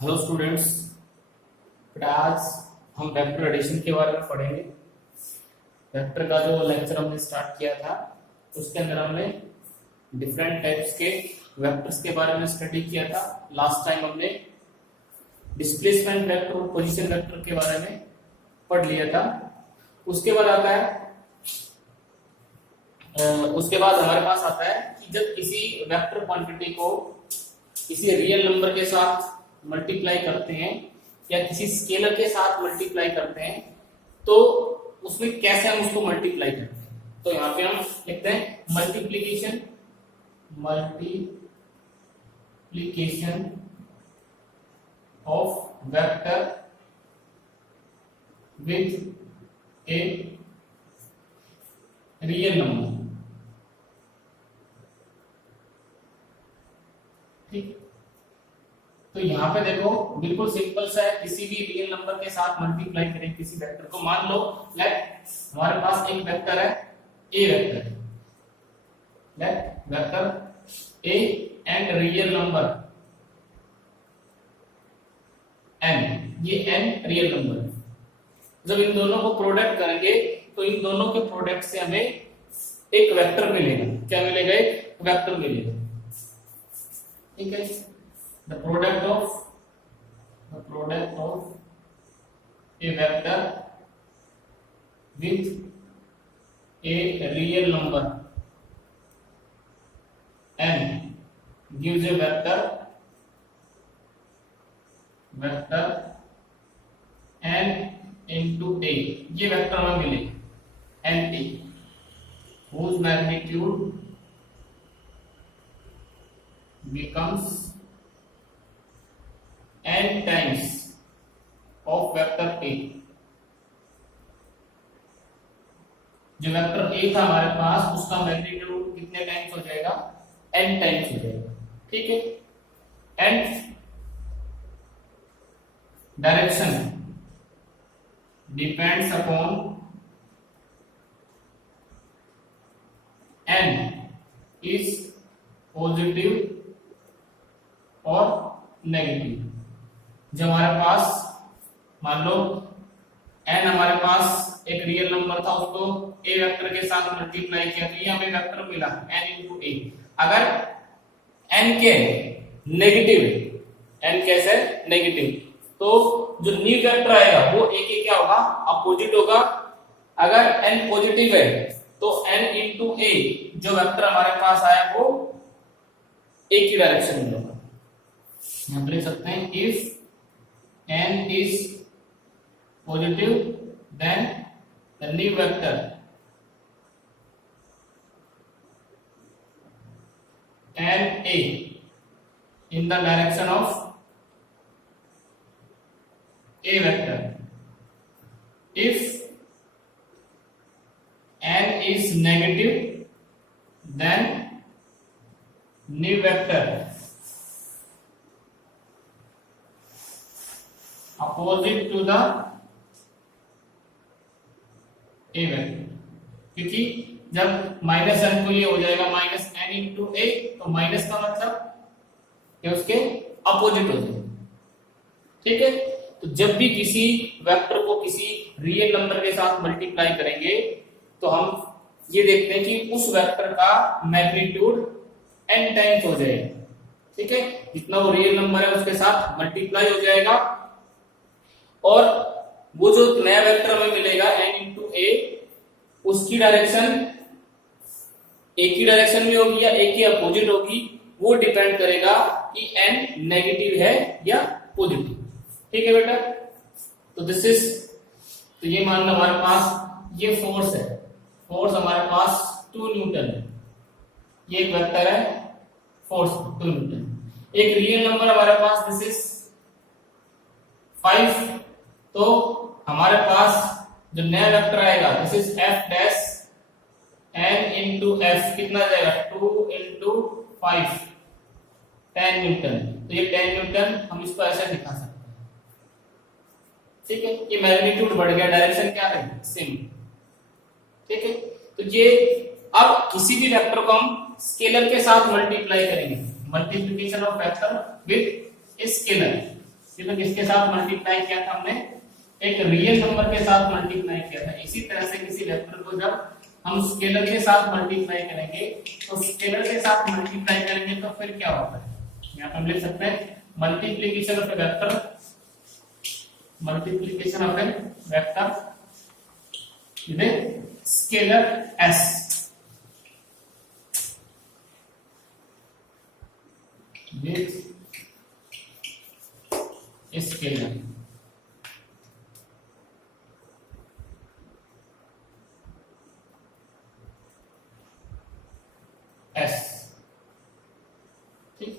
Hello students, आज हम vector addition के बारे में पढ़ेंगे। वेक्टर का जो लेक्चर हमने स्टार्ट किया था उसके अंदर हमने डिफरेंट टाइप्स के वेक्टर्स के बारे में स्टडी किया था। लास्ट टाइम हमने डिस्प्लेसमेंट वेक्टर और पोजीशन वेक्टर के बारे में पढ़ लिया था। उसके बाद आता है उसके बाद हमारे पास आता है कि जब किसी वेक्टर क्वांटिटी को किसी रियल नंबर के साथ मल्टीप्लाई करते हैं या किसी स्केलर के साथ मल्टीप्लाई करते हैं तो उसमें कैसे हम उसको मल्टीप्लाई करते हैं। तो यहाँ पे हम लिखते हैं multiplication of vector with a real number. ठीक, तो यहाँ पे देखो बिल्कुल सिंपल सा है, किसी भी रियल नंबर के साथ मल्टीप्लाई करें किसी वेक्टर को। मान लो लेट हमारे पास एक वेक्टर है A vector, let vector A and real number N, ये एन रियल नंबर है। जब इन दोनों को प्रोडक्ट करेंगे तो इन दोनों के प्रोडक्ट से हमें एक वेक्टर मिलेगा। क्या मिलेगा? एक वेक्टर मिलेगा। ठीक है, the product of a vector with a real number n gives a vector n into a। ये वेक्टर हमें मिलेगा n t whose magnitude becomes n times of vector a। जो वेक्टर a था हमारे पास उसका मैग्नीट्यूड कितने टाइम्स हो जाएगा? n टाइम्स हो जाएगा। ठीक है, and direction depends upon n is positive और नेगेटिव। जब हमारे पास मान लो n हमारे पास एक रियल नंबर था, उसको a वेक्टर के साथ मल्टीप्लाई किया तो ये हमें वेक्टर मिला n into a। अगर n के नेगेटिव है, n कैसे नेगेटिव, तो जो न्यू वेक्टर आएगा वो a के क्या होगा? अपोजिट होगा। अगर n पॉजिटिव है तो n into a जो वेक्टर हमारे पास आया वो a की डायरेक्शन में होगा। यहाँ पर लिख सकते हैं if n is positive then the new vector n a in the direction of a vector। if n is negative then new vector opposite to the a vector, क्योंकि जब माइनस n को ये हो जाएगा माइनस n इंटू ए, तो minus का मतलब कि उसके अपोजिट हो जाएगा। ठीक है, तो जब भी किसी वेक्टर को किसी रियल नंबर के साथ मल्टीप्लाई करेंगे तो हम ये देखते हैं कि उस वेक्टर का मैग्नीट्यूड n टाइम्स हो जाएगा। ठीक है, जितना वो रियल नंबर है उसके साथ मल्टीप्लाई हो जाएगा और वो जो नया वेक्टर हमें मिलेगा n इंटू ए, उसकी डायरेक्शन a की डायरेक्शन में होगी या a की अपोजिट होगी, वो डिपेंड करेगा कि n नेगेटिव है या पॉजिटिव। ठीक है बेटा, तो दिस इज, तो ये मान लो हमारे पास ये फोर्स है, फोर्स हमारे पास 2 न्यूटन है, ये एक वेक्टर है फोर्स 2 न्यूटन। एक रियल नंबर हमारे पास दिस इज 5, तो हमारे पास जो नया वेक्टर आएगा this is f dash n into f, कितना जाएगा? 2 इंटू 5 10 न्यूटन। तो ये 10 न्यूटन हम इसको ऐसे दिखा सकते हैं। ठीक है, ये मैग्नीट्यूड बढ़ गया, डायरेक्शन क्या है? सेम। ठीक है, तो ये अब किसी भी वेक्टर को हम स्केलर के साथ मल्टीप्लाई करेंगे, multiplication of vector with scalar. ये तो किसके साथ मल्टीप्लाई किया था हमने, एक रियल नंबर के साथ मल्टीप्लाई किया था। इसी तरह से किसी वेक्टर को जब हम स्केलर के साथ मल्टीप्लाई करेंगे, तो स्केलर के साथ मल्टीप्लाई करेंगे तो फिर क्या होता है, यहाँ पर हम लिख सकते हैं multiplication of A vector, multiplication of A vector with scalar s with scalar s। ठीक,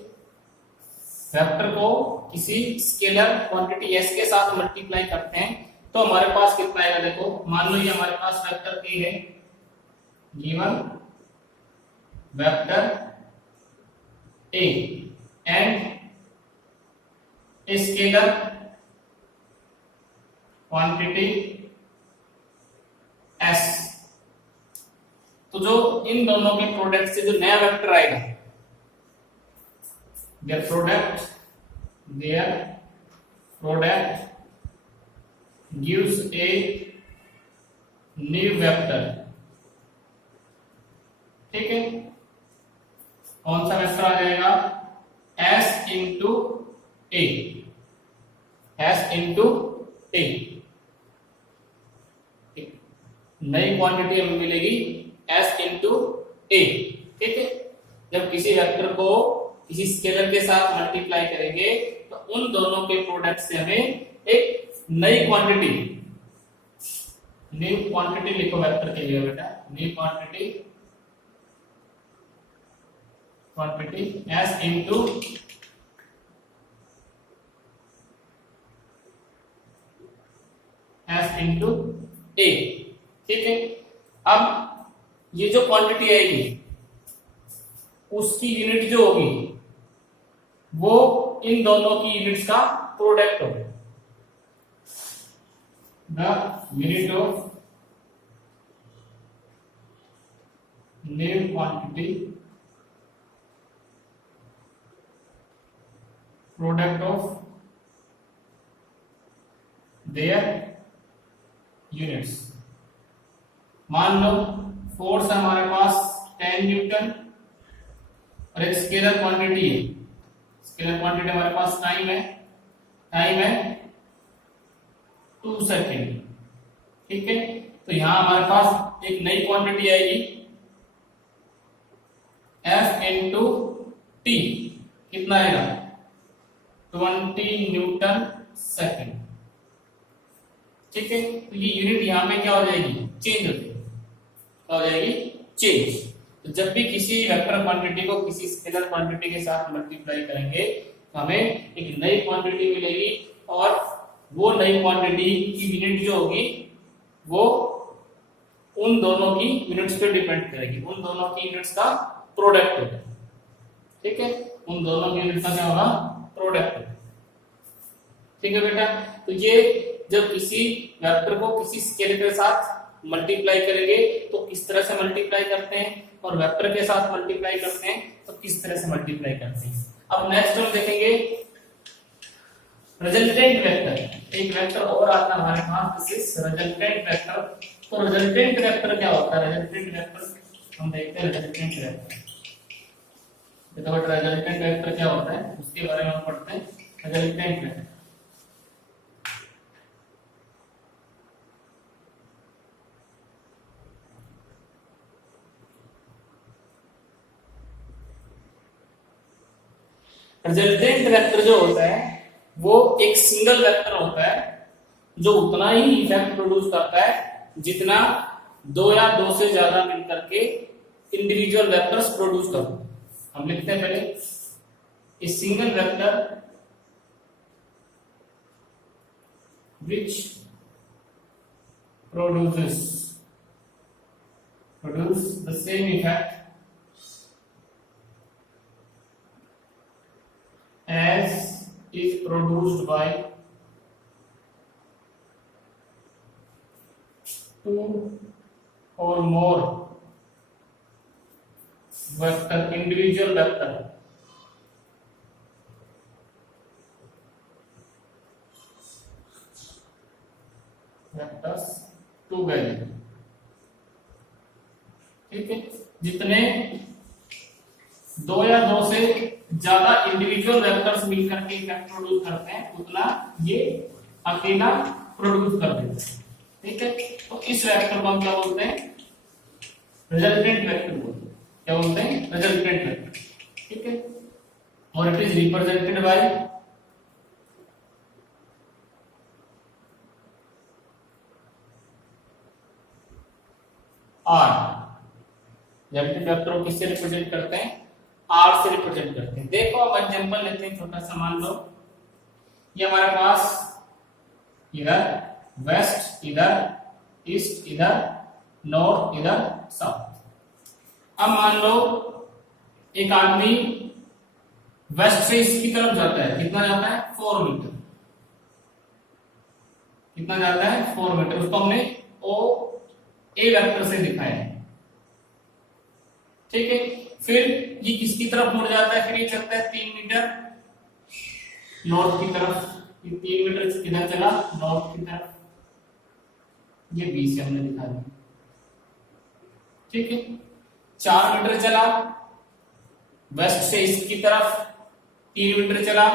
वेक्टर को किसी स्केलर क्वांटिटी s के साथ मल्टीप्लाई करते हैं तो हमारे पास कितना आएगा। देखो मान लो ये हमारे पास वेक्टर a है, given vector a and scalar quantity s। तो जो इन दोनों के प्रोडक्ट से जो नया वेक्टर आएगा, their product gives a new vector। ठीक है, कौन सा वेक्टर आ जाएगा, s into a, s into a। नई क्वांटिटी हमें मिलेगी s इंटू a। ठीक है, जब किसी वेक्टर को किसी स्केलर के साथ मल्टीप्लाई करेंगे तो उन दोनों के प्रोडक्ट से हमें एक नई क्वांटिटी, न्यू क्वांटिटी लिखो वेक्टर के लिए बेटा, new quantity s into a। ठीक है, अब ये जो क्वांटिटी आएगी उसकी यूनिट जो होगी वो इन दोनों की यूनिट्स का प्रोडक्ट होगा। The unit of new quantity product of their units. मान लो फोर्स है हमारे पास 10 न्यूटन और एक स्केलर क्वांटिटी है, स्केलर क्वांटिटी हमारे पास टाइम है 2 सेकेंड। ठीक है, तो यहां हमारे पास एक नई क्वांटिटी आएगी F इंटू टी, कितना आएगा 20 न्यूटन सेकेंड। ठीक है, तो ये यूनिट यहां में क्या हो जाएगी, चेंज हो जाएगी चेंज। तो जब भी किसी वेक्टर क्वांटिटी को किसी स्केलर क्वांटिटी के साथ मल्टीप्लाई करेंगे तो हमें एक नई क्वांटिटी मिलेगी और वो नई क्वांटिटी की यूनिट जो होगी वो उन दोनों की यूनिट्स पे डिपेंड करेगी, उन दोनों की यूनिट्स का प्रोडक्ट होगा। ठीक है, उन दोनों की यूनिट का क्या होगा, प्रोडक्ट होगा। ठीक है बेटा, तो ये जब किसी वेक्टर को किसी स्केलर के साथ मल्टीप्लाई करेंगे तो किस तरह से मल्टीप्लाई करते हैं, और वेक्टर के साथ मल्टीप्लाई करते हैं तो किस तरह से मल्टीप्लाई करते हैं। अब नेक्स्ट हम देखेंगे रिजल्टेंट वेक्टर। एक वेक्टर और आता है हमारे पास, दिस इज रिजल्टेंट वेक्टर। तो रिजल्टेंट वेक्टर क्या होता है, रिजल्टेंट वेक्टर हम देखते हैं। रिजल्टेंट वेक्टर, तो रिजल्टेंट वेक्टर क्या होता है उसके बारे में हम पढ़ते हैं। रिजल्टेंट वेक्टर रिजल्टेंट वेक्टर जो होता है वो एक सिंगल वेक्टर होता है जो उतना ही इफेक्ट प्रोड्यूस करता है जितना दो या दो से ज्यादा मिलकर के इंडिविजुअल वेक्टर्स प्रोड्यूस करते हैं। हम लिखते हैं पहले a single vector which produce the same effect as is produced by two or more individual vector vectors together. ठीक है, जितने दो या दो से ज्यादा इंडिविजुअल वेक्टर्स मिलकर के इफेक्ट प्रोड्यूस करते हैं उतना ये अकेला प्रोड्यूस कर देता है। ठीक है, तो इस वेक्टर को हम क्या बोलते हैं? रिजल्टेंट वेक्टर बोलते हैं। क्या बोलते हैं? Resultant vector. ठीक है, और it is represented by R. Resultant vector को किससे रिप्रेजेंट करते हैं? आर से रिप्रेजेंट करते हैं। देखो अब एग्जांपल लेते हैं, छोटा सा मान लो ये हमारे पास इधर वेस्ट, इधर ईस्ट, इधर नॉर्थ, इधर साउथ। अब मान लो एक आदमी वेस्ट से ईस्ट की तरफ जाता है, कितना जाता है? 4 मीटर। कितना जाता है? 4 मीटर। उसको हमने ओ ए वेक्टर से दिखाया है। ठीक है, फिर ये किसकी तरफ मुड़ जाता है? फिर ये चलता है 3 मीटर नॉर्थ की तरफ। ये 3 मीटर किधर चला? नॉर्थ की तरफ। ये बी से हमने दिखा दिया। ठीक है, 4 मीटर चला वेस्ट से ईस्ट की तरफ, 3 मीटर चला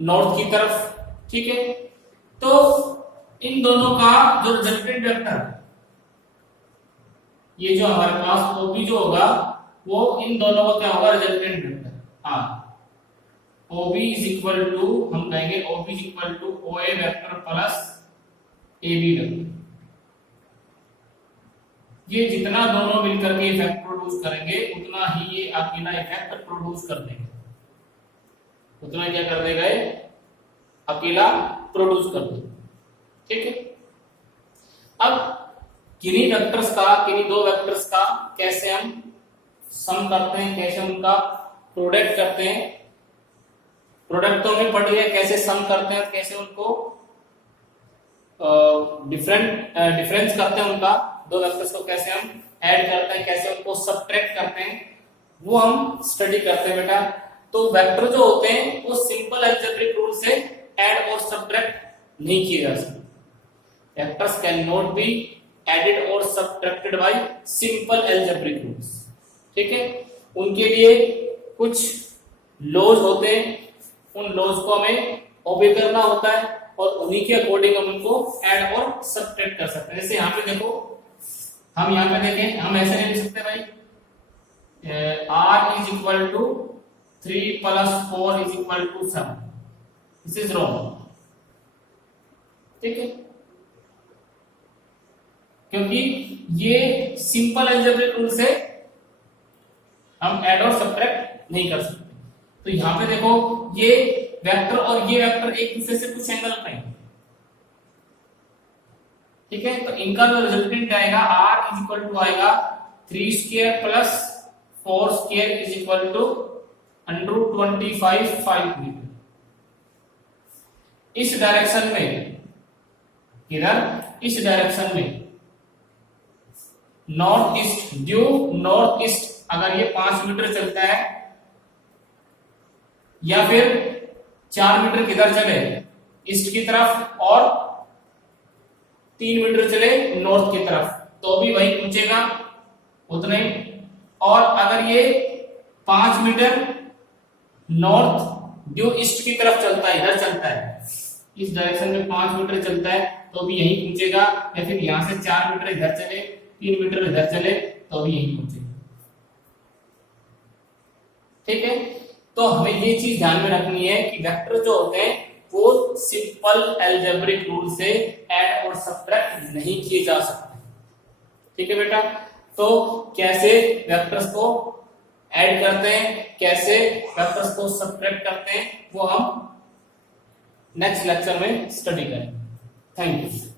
नॉर्थ की तरफ। ठीक है, तो इन दोनों का जो रिजल्टेंट वेक्टर, ये जो हमारे पास ओबी जो होगा वो इन दोनों का क्या होगा? Resultant vector. हाँ, OB इज इक्वल टू, हम कहेंगे OB is equal to OA vector plus AB vector. ये जितना दोनों मिलकर के इफेक्ट प्रोड्यूस करेंगे उतना ही ये अकेला इफेक्ट प्रोड्यूस कर देंगे। उतना क्या कर देगा? अकेला प्रोड्यूस कर देगा। ठीक है, अब किन्हीं वेक्टर्स का, किन्हीं दो वेक्टर्स का कैसे हम सम करते हैं, कैसे उनका प्रोडक्ट करते हैं। प्रोडक्ट तो हमें पढ़ लिया कैसे सम करते हैं, कैसे उनको डिफरेंस करते हैं, उनका दो वेक्टर्स को कैसे हम ऐड करते हैं, कैसे उनको सब्ट्रैक्ट करते हैं, वो हम स्टडी करते हैं बेटा। तो वेक्टर जो होते हैं वो सिंपल अलजेब्रिक रूल से ऐड और सब्ट्रैक्ट नहीं किए जा सकते। वेक्टर्स कैन नॉट बी एडेड और subtracted by simple algebraic rules. ठीक है, उनके लिए कुछ लॉज होते हैं, उन लॉज को हमें ओबे करना होता है और उन्हीं के अकॉर्डिंग हम उनको ऐड और सब्ट्रैक्ट कर सकते हैं। जैसे यहाँ पे देखो, हम यहाँ पे देखें, हम ऐसे नहीं लिख सकते भाई r is equal to 3 plus 4 is equal to 7। This is wrong. ठीक है, क्योंकि ये सिंपल अलजेब्रिक रूल से हम ऐड और सब्ट्रैक्ट नहीं कर सकते। तो यहां पे देखो, ये वेक्टर और ये वेक्टर एक दूसरे से कुछ एंगल पे हैं। ठीक है, तो इनका जो रिजल्टेंट आएगा r इज इक्वल टू आएगा 3 square plus 4 square is equal to √25 5 metre. इस डायरेक्शन में, इधर इस डायरेक्शन में north east, due north east अगर ये 5 मीटर चलता है या फिर 4 मीटर किधर चले? ईस्ट की तरफ, और 3 मीटर चले नॉर्थ की तरफ, तो भी वही पहुंचेगा उतने। और अगर ये 5 मीटर नॉर्थ ड्यू ईस्ट की तरफ चलता है, इधर चलता है, इस डायरेक्शन में 5 मीटर चलता है तो भी यही पहुंचेगा। या फिर यहां से 4 मीटर इधर चले, 3 मीटर इधर चले तो भी यही पहुंचेगा। ठीक है, तो हमें ये चीज ध्यान में रखनी है कि वेक्टर जो होते हैं वो सिंपल अलजेब्रिक रूल से ऐड और सब्ट्रैक्ट नहीं किए जा सकते। ठीक है बेटा, तो कैसे वेक्टर्स को ऐड करते हैं, कैसे वेक्टर्स को सब्ट्रैक्ट करते हैं, वो हम नेक्स्ट लेक्चर में स्टडी करेंगे। Thank you.